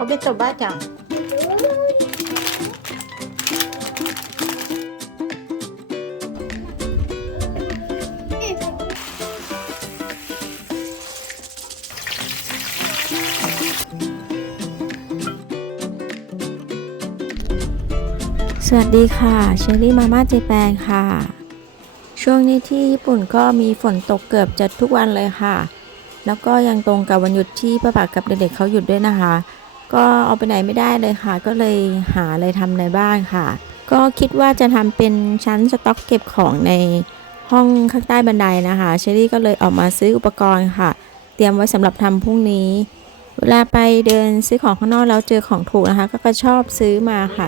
어겠죠 맞 아. สวัสดีค่ะเชอรี่มาม่าเจแปนค่ะ ช่วงนี้ที่ญี่ปุ่นก็มีฝนตกเกือบจะทุกวันเลยค่ะ แล้วก็ยังตรงกับวันหยุดที่ป้าปากกับเด็กๆเขาหยุดด้วยนะคะ ก็เอาไปไหนไม่ได้เลยค่ะ ก็เลยหาอะไรทำในบ้านค่ะ ก็คิดว่าจะทำเป็นชั้นสต็อกเก็บของในห้องข้างใต้บันไดนะคะเชอรี่ก็เลยออกมาซื้ออุปกรณ์ค่ะ เตรียมไว้สำหรับทำพรุ่งนี้ เวลาไปเดินซื้อของข้างนอกแล้วเจอของถูกนะคะ ก็ชอบซื้อมาค่ะ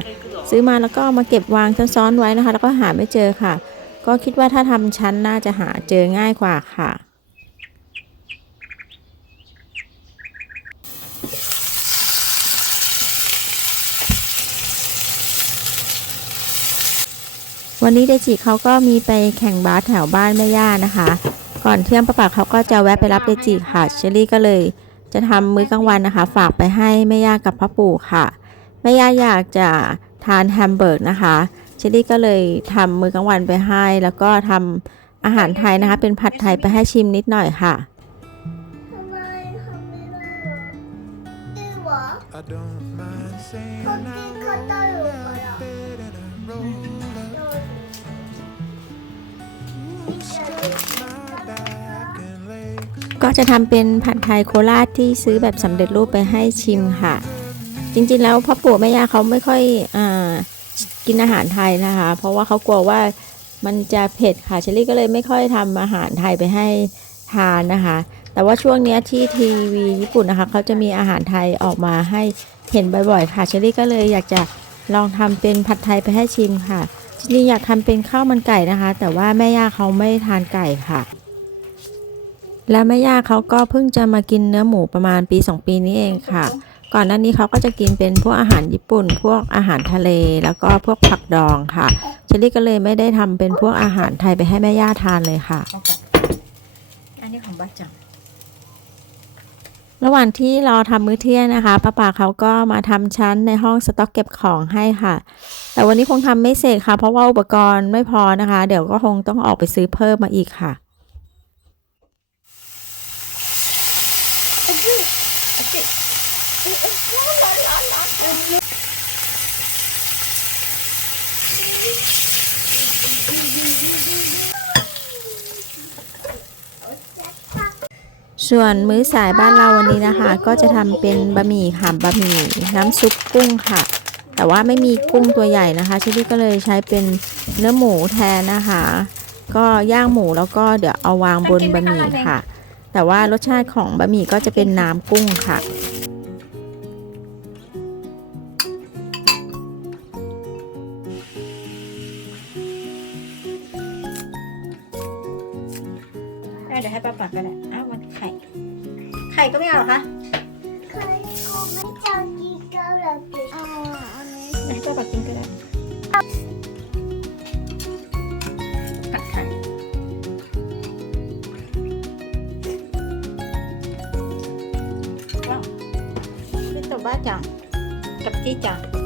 ซื้อมาแล้วก็มาเก็บวางซ้อนๆไว้นะคะ แล้วก็หาไม่เจอค่ะ ก็คิดว่าถ้าทำชั้นน่าจะหาเจอง่ายกว่าค่ะ วันนี้เดจิเขาก็มีไปแข่งบาสแถวบ้านแม่ย่านะคะ ก่อนเที่ยงป้าปาเขาก็จะแวะไปรับเดจิค่ะเชอรี่ก็เลย จะทำมื้อกลางวันนะคะ ฝากไปให้แม่ย่ากับพ่อปู่ค่ะแม่ย่าอยากจะทานแฮมเบอร์กนะคะเชลลี่ก็เลยทำมื้อกลางวันไปให้ แล้วก็ทำอาหารไทยนะคะ เป็นผัดไทยไปให้ชิมนิดหน่อยค่ะทำไมทำไม่ได้หรอดีวะ I don't ก็จะทำเป็นผัดไทยโคราชที่ซื้อแบบสำเร็จรูปไปให้ชิมค่ะ จริงๆแล้วพ่อปู่แม่ย่าเขาไม่ค่อยอกินอาหารไทยนะคะ เพราะว่าเขากลัวว่ามันจะเผ็ดค่ะเชลลี่ก็เลยไม่ค่อยทำอาหารไทยไปให้ทานนะคะ แต่ว่าช่วงเนี้ยที่ทีวีญี่ปุ่นนะคะเขาจะมีอาหารไทยออกมาให้เห็นบ่อยๆ ค่ะเชลลี่ก็เลยอยากจะลองทำเป็นผัดไทยไปให้ชิมค่ะ จริงๆอยากทำเป็นข้าวมันไก่นะคะ แต่ว่าแม่ย่าเขาไม่ทานไก่ค่ะ และแม่ย่าเขาก็เพิ่งจะมากินเนื้อหมูประมาณปี 2 ปีนี้เองค่ะ ก่อนหน้านี้เขาก็จะกินเป็นพวกอาหารญี่ปุ่น พวกอาหารทะเล แล้วก็พวกผักดองค่ะเชลลี่ก็เลยไม่ได้ทำเป็นพวกอาหารไทยไปให้แม่ย่าทานเลยค่ะ อันนี้ของบ้าจัง ระหว่างที่เราทำมื้อเที่ยงนะคะป้าป่าเขาก็มาทำชั้นในห้องสต็อกเก็บของให้ค่ะ แต่วันนี้คงทำไม่เสร็จค่ะ เพราะว่าอุปกรณ์ไม่พอนะคะ เดี๋ยวก็คงต้องออกไปซื้อเพิ่มมาอีกค่ะ ส่วนมื้อสายบ้านเราวันนี้นะคะ ก็จะทำเป็นบะหมี่ค่ะบะหมี่น้ำซุปกุ้งค่ะ แต่ว่าไม่มีกุ้งตัวใหญ่นะคะชลลี่ก็เลยใช้เป็นเนื้อหมูแทนนะคะ ก็ย่างหมูแล้วก็เดี๋ยวเอาวางบนบะหมี่ค่ะ แต่ว่ารสชาติของบะหมี่ก็จะเป็นน้ำกุ้งค่ะได้เดี๋ยวให้ป้าปักกันไข่ไข่ก็ไม่เอาเหรอคะเคยกูไม่จะกินข้าวหลังกินอ๋ออันนี้ให้ป้าปักกินก็ได้ผัดไข่ว้าวเป็นตัวบ้าจังกับจี้จัง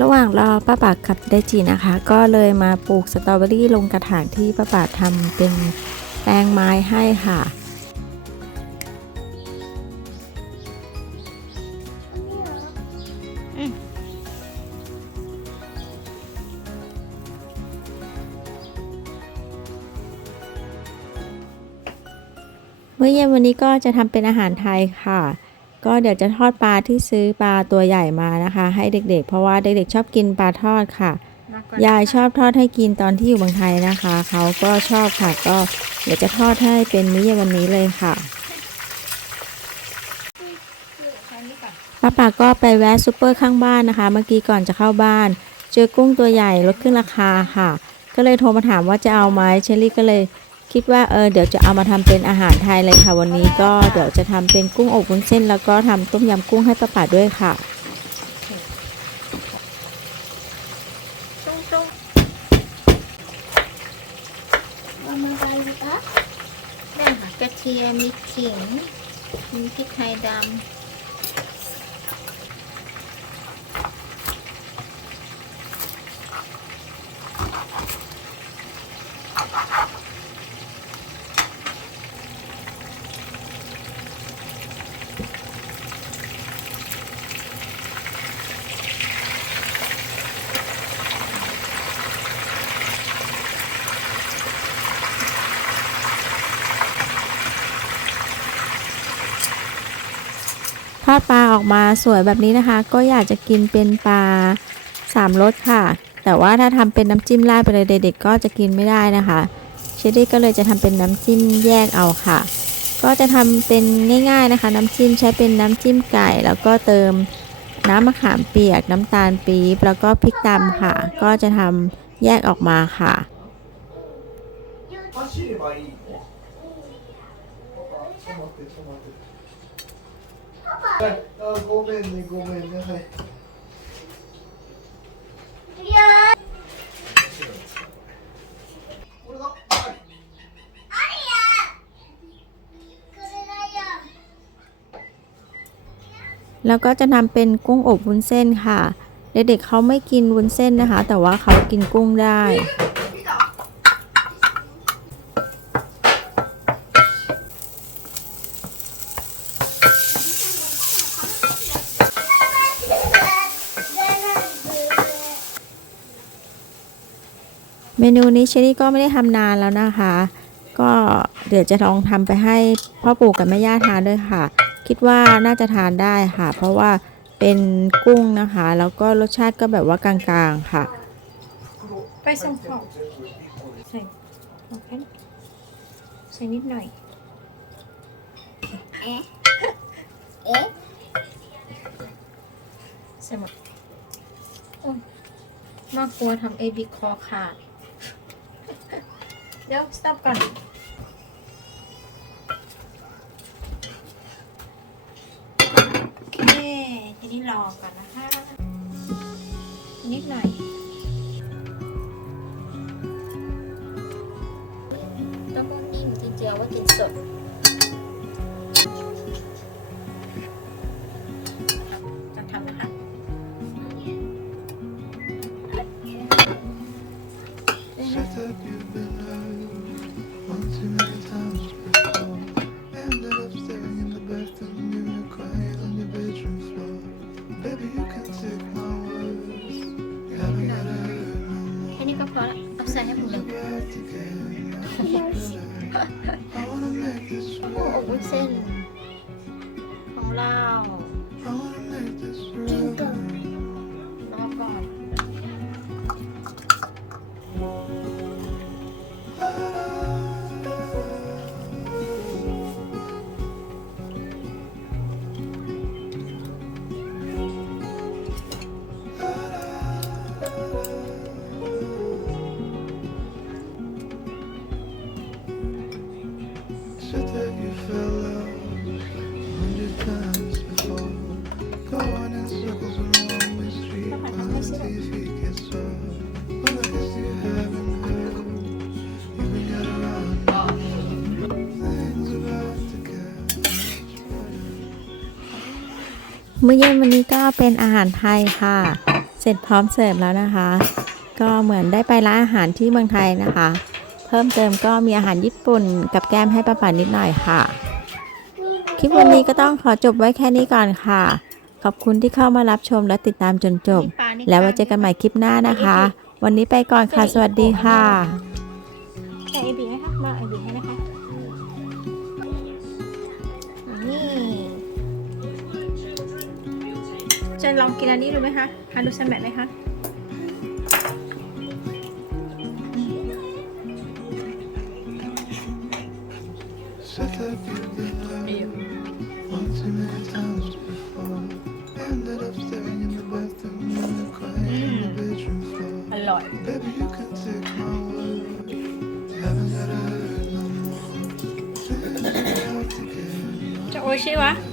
ระหว่างรอป้าปากกับไดจีนะคะ ก็เลยมาปลูกสตรอเบอรี่ลงกระถางที่ป้าปากทำเป็นแปลงไม้ให้ค่ะเมื่อเย็นวันนี้ก็จะทำเป็นอาหารไทยค่ะ ก็เดี๋ยวจะทอดปลาที่ซื้อปลาตัวใหญ่มานะคะ ให้เด็กๆ เพราะว่าเด็กๆชอบกินปลาทอดค่ะมากกว่ยายชอบทอดให้กินตอนที่อยู่เมืองไทยนะคะ เขาก็ชอบค่ะก็เดี๋ยวจะทอดให้เป็นมื้อเย็นวันนี้เลยค่ะแค่นี้ก่อนป้าป๋าก็ไปแวะซูเปอร์ข้างบ้านนะคะ เมื่อกี้ก่อนจะเข้าบ้าน เจอกุ้งตัวใหญ่ลดขึ้นราคาค่ะ ก็เลยโทรมาถามว่าจะเอาไหมเชอรี่ก็เลย คิดว่าเออเดี๋ยวจะเอามาทำเป็นอาหารไทยเลยค่ะ วันนี้ก็เดี๋ยวจะทำเป็นกุ้งอบวุ้นเส้น แล้วก็ทำต้มยำกุ้งให้ป้าป๋าด้วยค่ะตุ้งตุ้งเอามาไปเลยปะได้ค่ะกระเทียมมีขิงมีพริกไทยดท อดปลาออกมาสวยแบบนี้นะคะ ก็อยากจะกินเป็นปลาสามรสค่ะ แต่ว่าถ้าทำเป็นน้ำจิ้มราดไปเลยเด็กๆก็จะกินไม่ได้นะคะ เชดดี้ก็เลยจะทำเป็นน้ำจิ้มแยกเอาค่ะ ก็จะทำเป็นง่ายๆนะคะ น้ำจิ้มใช้เป็นน้ำจิ้มไก่ แล้วก็เติมน้ำมะขามเปียก น้ำตาลปี๊บแล้วก็พริกตำค่ะ ก็จะทำแยกออกมาค่ะ 走ればいいの เออกูเป็นเลยกูเป็นไม่เแล้วก็จะนำเป็นกุ้งอบวุ้นเส้นค่ะ เด็กๆเขาไม่กินวุ้นเส้นนะคะ แต่ว่าเขากินกุ้งได้ เมนูนี้เชอรี่ก็ไม่ได้ทำนานแล้วนะคะ ก็เดี๋ยวจะลองทำไปให้พ่อปู่กับแม่ย่าทานด้วยค่ะ คิดว่าน่าจะทานได้ค่ะ เพราะว่าเป็นกุ้งนะคะ แล้วก็รสชาติก็แบบว่ากลางๆค่ะ ไปส่งของใส่โอเคใส่นิดหน่อย เอ๊ะ เอ๊ะใส่หมดโอ้ยน่ากลัวทำเอบิคอขาด ดี๋ยวสต็อปก่อนโอเคทีนี้รอก่อนนะคะ นิดหน่อย ต้องมนิ่มจริงๆว่ากินสด โอ้โหอบวุ้น real. เส้นของเรา มื้อเย็นวันนี้ก็เป็นอาหารไทยค่ะ เสร็จพร้อมเสิร์ฟแล้วนะคะ ก็เหมือนได้ไปร้านอาหารที่เมืองไทยนะคะ เพิ่มเติมก็มีอาหารญี่ปุ่นกับแก้มให้ป้าป่านิดหน่อยค่ะ คลิปวันนี้ก็ต้องขอจบไว้แค่นี้ก่อนค่ะ ขอบคุณที่เข้ามารับชมและติดตามจนจบ แล้วไว้เจอกันใหม่คลิปหน้านะคะ วันนี้ไปก่อนค่ะ สวัสดีค่ะใส่เอบีไหมคะมาเอบีให้นะคะ จะลองกินอันนี้ดูไหมคะทานดูซันแมทไหมคะ Said that you've been hurt one too many times before. Ended up staring in the bathroom and then crying on the bedroom floor. อร่อย Baby, you can take my word. You haven't gotta hurt no more. Things are hard to get. จะโอชิวะ I